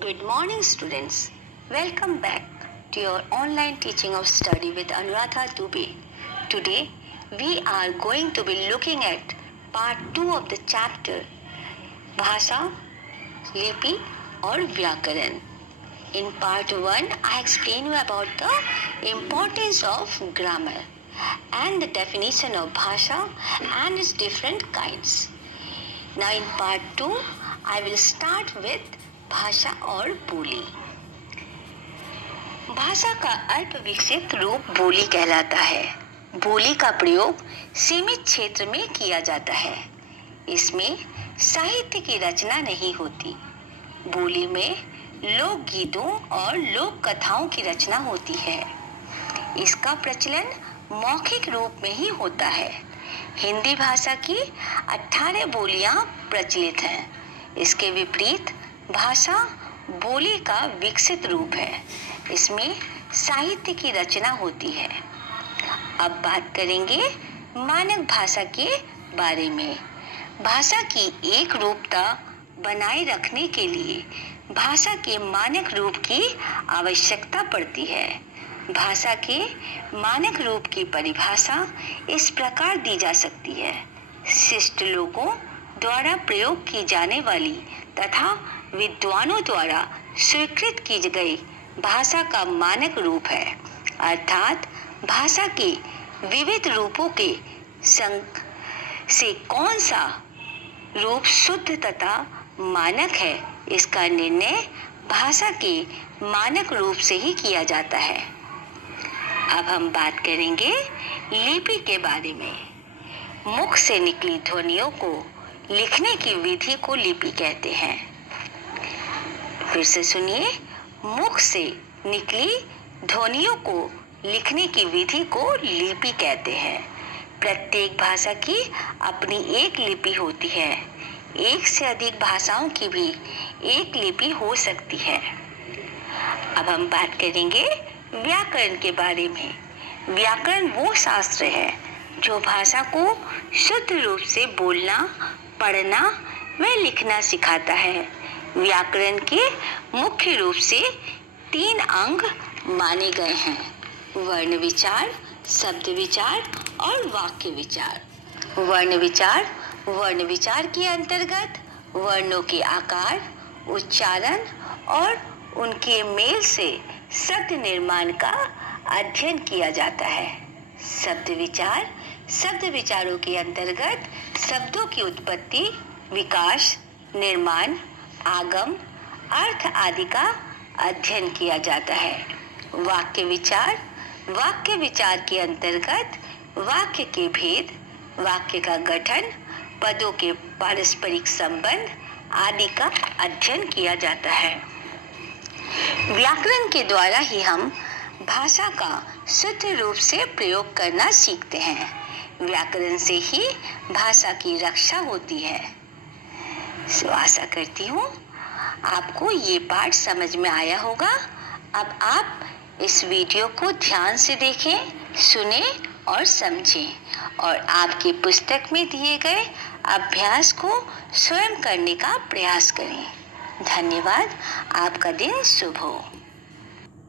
Good morning, students. Welcome back to your online teaching of study with Anuradha Dubey. Today, we are going to be looking at part 2 of the chapter Bhasha, Lipi or Vyakaran. In part 1, I explain you about the importance of grammar and the definition of Bhasha and its different kinds. Now in part 2, I will start with भाषा और बोली। भाषा का अल्प विकसित रूप बोली कहलाता है। बोली का प्रयोग सीमित क्षेत्र में किया जाता है। इसमें साहित्य की रचना नहीं होती। बोली में लोक गीतों और लोक कथाओं की रचना होती है। इसका प्रचलन मौखिक रूप में ही होता है। हिंदी भाषा की 18 बोलियां प्रचलित हैं। इसके विपरीत भाषा बोली का विकसित रूप है। इसमें साहित्य की रचना होती है। अब बात करेंगे मानक भाषा के बारे में। भाषा की एक रूपता बनाए रखने के लिए भाषा के मानक रूप की आवश्यकता पड़ती है। भाषा के मानक रूप की परिभाषा इस प्रकार दी जा सकती है। शिष्ट लोगों द्वारा प्रयोग की जाने वाली तथा विद्वानों द्वारा स्वीकृत की गई भाषा का मानक रूप है। अर्थात भाषा के विविध रूपों के संग से कौन सा रूप शुद्ध तथा मानक है, इसका निर्णय भाषा के मानक रूप से ही किया जाता है। अब हम बात करेंगे लिपि के बारे में। मुख से निकली ध्वनियों को लिखने की विधि को लिपि कहते हैं। फिर से सुनिए, मुख से निकली ध्वनियों को लिखने की विधि को लिपि कहते हैं। प्रत्येक भाषा की अपनी एक लिपि होती है। एक से अधिक भाषाओं की भी एक लिपि हो सकती है। अब हम बात करेंगे व्याकरण के बारे में। व्याकरण वो शास्त्र है जो भाषा को शुद्ध रूप से बोलना, पढ़ना व लिखना सिखाता है। व्याकरण के मुख्य रूप से 3 अंग माने गए हैं: वर्ण विचार, शब्द विचार और वाक्य विचार। वर्ण विचार के अंतर्गत वर्णों के आकार, उच्चारण और उनके मेल से शब्द निर्माण का अध्ययन किया जाता है। शब्द विचारों के अंतर्गत शब्दों की उत्पत्ति, विकास, निर्माण, आगम, अर्थ आदि का अध्ययन किया जाता है। वाक्य विचार के अंतर्गत वाक्य के भेद, वाक्य का गठन, पदों के पारस्परिक संबंध आदि का अध्ययन किया जाता है। व्याकरण के द्वारा ही हम भाषा का शुद्ध रूप से प्रयोग करना सीखते हैं। व्याकरण से ही भाषा की रक्षा होती है। आशा करती हूँ आपको ये पाठ समझ में आया होगा। अब आप इस वीडियो को ध्यान से देखें, सुने और समझें और आपकी पुस्तक में दिए गए अभ्यास को स्वयं करने का प्रयास करें। धन्यवाद। आपका दिन शुभ हो।